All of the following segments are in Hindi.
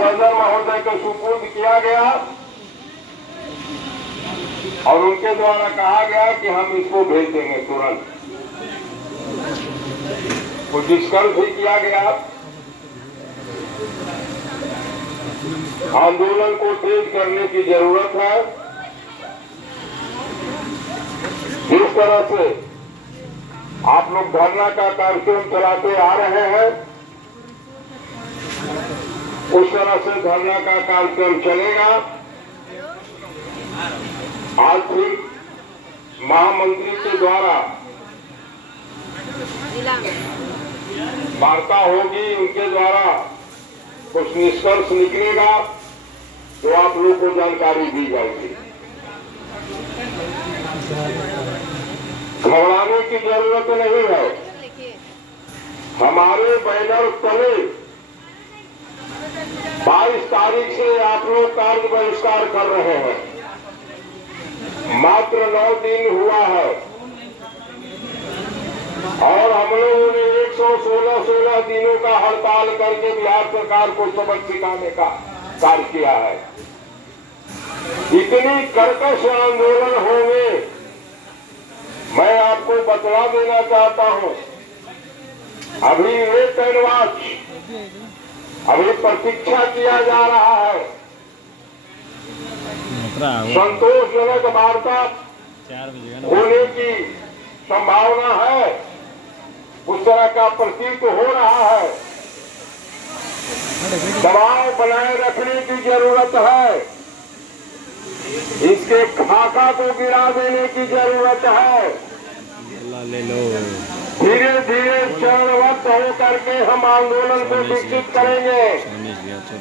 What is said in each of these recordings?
सदर महोदय को सुपुर्द किया गया और उनके द्वारा कहा गया कि हम इसको भेज देंगे तुरंत। कुछ डिस्कस भी किया गया, आंदोलन को तेज करने की जरूरत है। जिस तरह से आप लोग धरना का कार्यक्रम चलाते आ रहे हैं, उस तरह से धरना का कार्यक्रम चलेगा। आज फिर महामंत्री के द्वारा वार्ता होगी, उनके द्वारा कुछ निष्कर्ष निकलेगा तो आप लोग को जानकारी दी जाएगी। घबराने की जरूरत नहीं है। हमारे बैनर तले 22 तारीख से आप लोग कार्य बहिष्कार कर रहे हैं। मात्र 9 दिन हुआ है और हम लोगों ने 116 दिनों का हड़ताल करके बिहार सरकार को सबक सिखाने का कार्य किया है। इतनी कर्कश आंदोलन होंगे, मैं आपको बतला देना चाहता हूं। अभी वेट एंड वॉच, अभी प्रतीक्षा किया जा रहा है। संतोषजनक वार्ता होने की संभावना है, उस तरह का प्रतीत हो रहा है। दबाव बनाए रखने की जरूरत है, इसके खाका को गिरा देने की जरूरत है। ले लो। धीरे धीरे चरणबद्ध होकर के हम आंदोलन को विकसित करेंगे।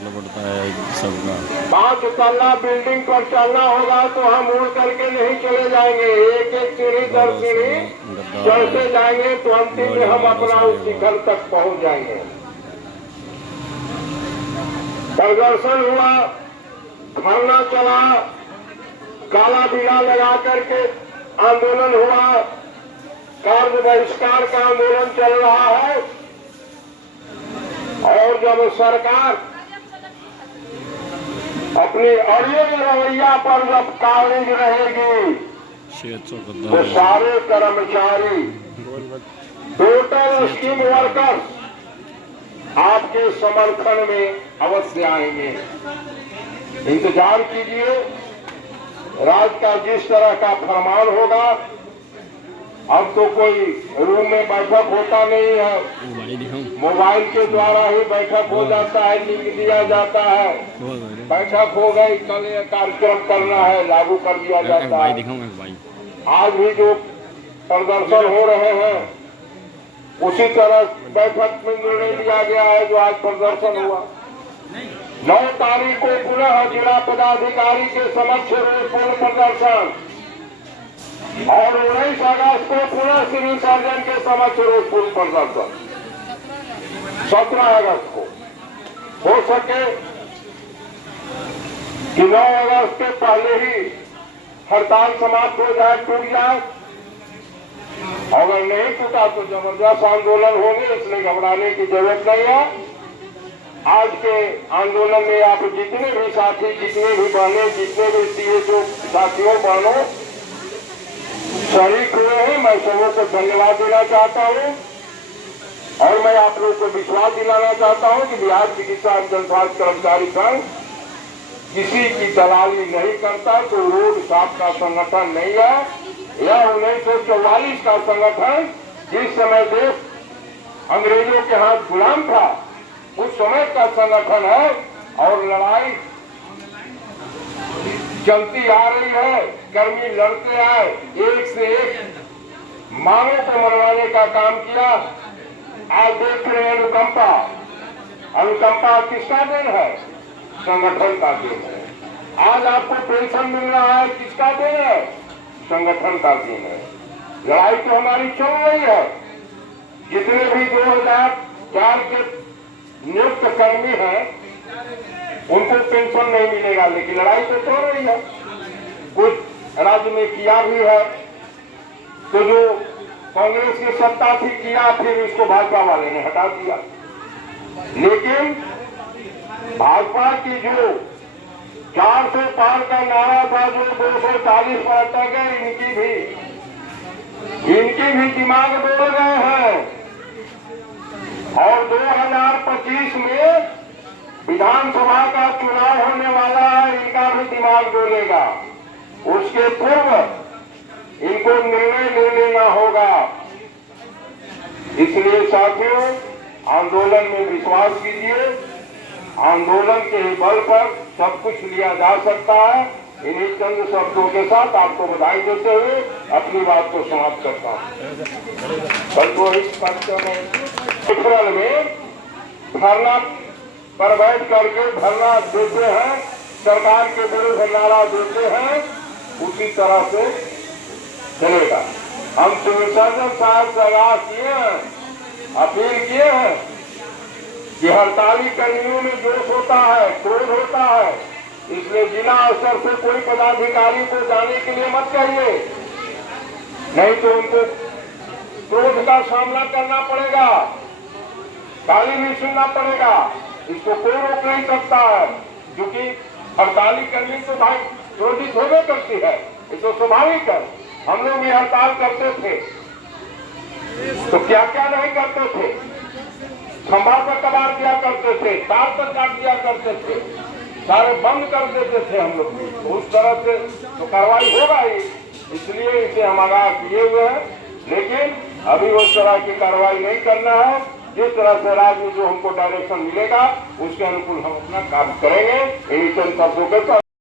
पड़ता है सबका 5 तल्ला बिल्डिंग पर चलना होगा तो हम उड़ करके नहीं चले जाएंगे, एक एक सीढ़ी दर सीढ़ी चढ़ते जाएंगे तो अंतिम में हम अपना उस शिखर तक पहुंच जाएंगे। प्रदर्शन हुआ, धरना चला, काला बिला लगा करके आंदोलन हुआ, कार्य बहिष्कार का आंदोलन चल रहा है। और जब सरकार अपनी अड़ियल रवैया पर जब काबिज रहेगी तो सारे कर्मचारी, टोटल स्कीम वर्कर्स आपके समर्थन में अवश्य आएंगे। इंतजार कीजिए, राज्य का जिस तरह का फरमान होगा। अब तो कोई रूम में बैठक होता नहीं है, मोबाइल के द्वारा ही बैठक हो जाता है, लिंक दिया जाता है, बैठक हो गई, कल ये कार्यक्रम करना है, लागू कर दिया जाता है। आज भी जो प्रदर्शन हो रहे हैं उसी तरह बैठक में निर्णय लिया गया है जो आज प्रदर्शन हुआ। 9 तारीख को पुनः जिला पदाधिकारी के समक्ष रोषपूर्ण प्रदर्शन और 19 अगस्त को पुनः सिविल सर्जन के समक्ष रोषपूर्ण प्रदर्शन। 17 अगस्त को हो सके कि 9 अगस्त के पहले ही हड़ताल समाप्त हो जाए, टूट जाए। अगर नहीं टूटा तो जबरदस्त आंदोलन होंगे, इसलिए घबराने की जरूरत नहीं है। आज के आंदोलन में आप जितने भी साथी, जितने भी बहने, जितने भी सीएचओ साथियों बहनों शरीक हुए हैं, मैं सबों को धन्यवाद देना चाहता हूं और मैं आप लोग को विश्वास दिलाना चाहता हूं कि बिहार चिकित्सा एवं जनस्वास्थ्य कर्मचारी संघ किसी की दलाली नहीं करता, तो रोड साफ का संगठन नहीं है। यह 1944 का संगठन, जिस समय देश अंग्रेजों के हाथ गुलाम था, उस समय का संगठन है और लड़ाई चलती आ रही है। कर्मी लड़ते आए, एक से एक मांगों को मनवाने का काम किया। आज देख रहे हैं अनुकंपा, अनुकंपा किसका देन है? संगठन का देन है। आज आपको पेंशन मिल रहा है, किसका देन है? संगठन का देन है। लड़ाई तो हमारी चल रही है। जितने भी 2004 के नियुक्त कर्मी हैं उनको पेंशन नहीं मिलेगा, लेकिन लड़ाई तो चल रही है। कुछ राज्य में किया भी है, तो जो कांग्रेस की सत्ता थी किया, फिर इसको भाजपा वाले ने हटा दिया। लेकिन भाजपा की जो 400 पार का नारा था, जो 240 पर अटक गए, इनकी भी दिमाग डोल गए हैं। और 2025 में विधानसभा का चुनाव होने वाला है, इनका भी दिमाग डोलेगा। उसके पूर्व इनको निर्णय ले लेना होगा। इसलिए साथियों, आंदोलन में विश्वास कीजिए। आंदोलन के बल पर सब कुछ लिया जा सकता है। इन्हीं चंद शब्दों के साथ आपको बधाई देते हुए अपनी बात को समाप्त करता हूँ। कल को इस पक्ष में धरना पर बैठ करके धरना देते हैं, सरकार के विरुद्ध नारा देते हैं, उसी तरह से चलेगा। हम सिविल सर्जन साहब से आगाह किए हैं, अपील किए हैं कि हड़ताली कर्मियों में जोश होता है, क्रोध होता है, इसलिए जिला स्तर से कोई पदाधिकारी को जाने के लिए मत कहिए, नहीं तो उनको क्रोध का सामना करना पड़ेगा, गाली भी सुनना पड़ेगा। इसको कोई रोक नहीं सकता है, क्योंकि हड़ताली कर्मी तो भाई क्रोधित होने करती है, ये तो स्वाभाविक है। हम लोग भी हड़ताल करते थे तो क्या क्या नहीं करते थे, खंभा पर कबाड़ दिया करते थे, तार पर काट दिया करते थे, सारे बंद कर देते थे हम लोग। उस तरह से तो कार्रवाई होगा ही, इसलिए इसे हम आगाह किए हुए हैं। लेकिन अभी उस तरह की कार्रवाई नहीं करना है। जिस तरह से राज्य में जो हमको डायरेक्शन मिलेगा उसके अनुकूल हम अपना काम करेंगे। इन्हीं चंद शब्दों के साथ